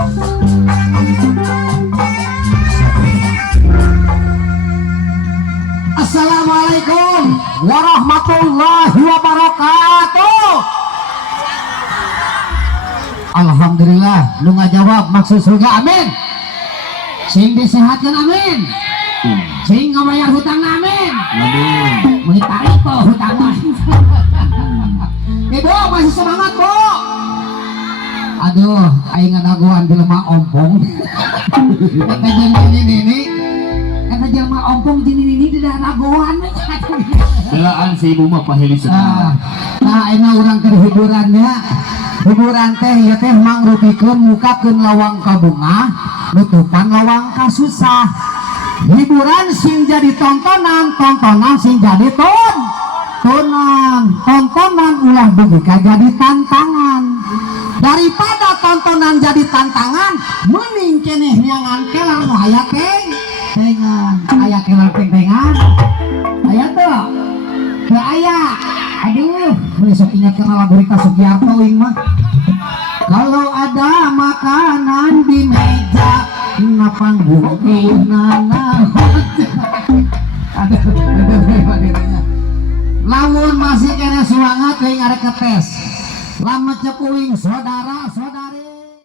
Assalamualaikum warahmatullahi wabarakatuh. Alhamdulillah nu ngajawab maksud surga amin. Sing disehatkan amin. Sing ngabayar hutang amin. Amin. Mun tarik kok hutang mah. Ibu masih semangat, Bu. Aduh, aing ngadaguan di lemah ompong. Kata ini. Kata jelma ompong ini di dagoan. Belaan si ibu mah pahili sekali. Nah, ini orang ke hiburannya. Hiburan teh ya teh mangrupikeun mukakeun lawang ka bunga, nutupan lawang ka susah. Hiburan sing jadi tontonan sing jadi tontonan ulah begitu jadi tantangan. Daripada tontonan jadi tantangan, mending keneh nyangan kelang aya tengan, aya kelang tengan, aya tuh, teu aya. Aduh, besok ingat kenal lagu Rita Sugiarto ing mah. Kalau ada makanan di meja, panggung lamun masih kena semangat teuing arek ketes. Lamun cepuing saudara-saudari